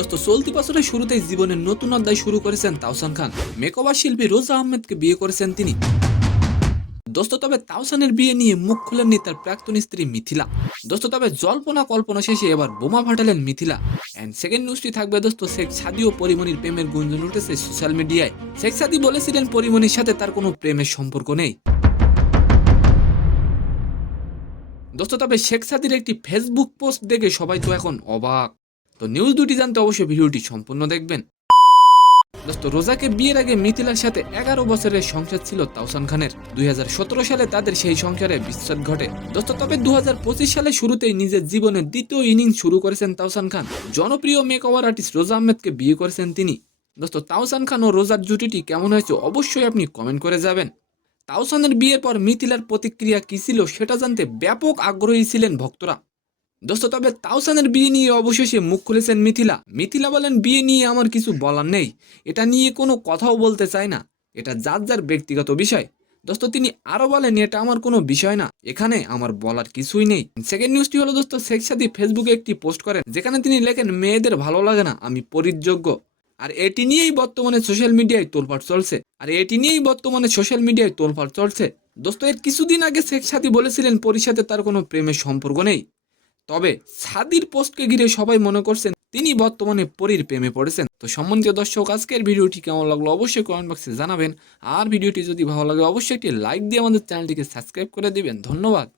দোস্ত চলতি বছরের শুরুতেই জীবনের নতুন অধ্যায় শুরু করেছেন তাওসান খান। মেকওভার শিল্পী রোজা আহমেদকে বিয়ে করেছেন তিনি। দোস্ত তবে তাওসানের বিয়ে নিয়ে মুখ খুলেননি তার প্রাক্তন স্ত্রী মিথিলা। দোস্ত তবে জল্পনা কল্পনা শেষে এবার বোমা ফাটালেন মিথিলা। এন্ড সেকেন্ড নিউজটি থাকবে দোস্ত শেখ সাদি ও পরিমণির প্রেমের গুঞ্জন উঠেছে সোশ্যাল মিডিয়ায়। শেখ সাদি বলেছিলেন পরিমণির সাথে তার কোনো প্রেমের সম্পর্ক নেই। দোস্ত তবে শেখ সাদির একটি ফেসবুক পোস্ট দেখে সবাই তো এখন অবাক। তো নিউজ দুটি জানতে অবশ্যই ভিডিওটি সম্পূর্ণ দেখবেন। দোস্ত রোজাকে বিয়ের আগে মিথিলার সাথে 11 বছরের সংসার ছিল তাওসান খানের। 2017 সালে তাদের সেই সংসারে বিচ্ছেদ ঘটে। দোস্ত তবে 2025 সালে শুরুতেই নিজের জীবনের দ্বিতীয় ইনিংস শুরু করেছেন তাওসান খান। জনপ্রিয় মেকওভার আর্টিস্ট রোজা আহমেদকে বিয়ে করেছেন তিনি। দোস্ত তাওসান খান ও রোজার জুটিটি কেমন হয়েছে অবশ্যই আপনি কমেন্ট করে যাবেন। তাওসানের বিয়ের পর মিথিলার প্রতিক্রিয়া কি ছিল সেটা জানতে ব্যাপক আগ্রহী ছিলেন ভক্তরা। দোস্ত তবে তাওসানের বিয়ে নিয়ে অবশেষে মুখ খুলেছেন মিথিলা। মিথিলা বলেন, বিয়ে নিয়ে আমার কিছু বলার নেই, এটা নিয়ে কোনো কথাও বলতে চাই না, এটা যার যার ব্যক্তিগত বিষয়। দোস্ত তিনি আরো বলেন, এটা আমার কোনো বিষয় না, এখানে আমার বলার কিছুই নেই। সেকেন্ড নিউজটি হলো দোস্ত শেখ সাদি ফেসবুকে একটি পোস্ট করেন যেখানে তিনি লেখেন, মেয়েদের ভালো লাগে না, আমি পরীর যোগ্য। আর এটি নিয়েই বর্তমানে সোশ্যাল মিডিয়ায় তোলপাড় চলছে। দোস্ত এর কিছুদিন আগে শেখ সাদি বলেছিলেন পরীর সাথে তার কোনো প্রেমের সম্পর্ক নেই। তবে সাদির পোস্টকে ঘিরে সবাই মনে করছেন তিনি বর্তমানে পরীর প্রেমে পড়েছেন। তো সম্মানিত দর্শক, আজকের ভিডিওটি কেমন লাগলো অবশ্যই কমেন্ট বক্সে জানাবেন। আর ভিডিওটি যদি ভালো লাগে অবশ্যই একটি লাইক দিয়ে আমাদের চ্যানেলটিকে সাবস্ক্রাইব করে দিবেন। ধন্যবাদ।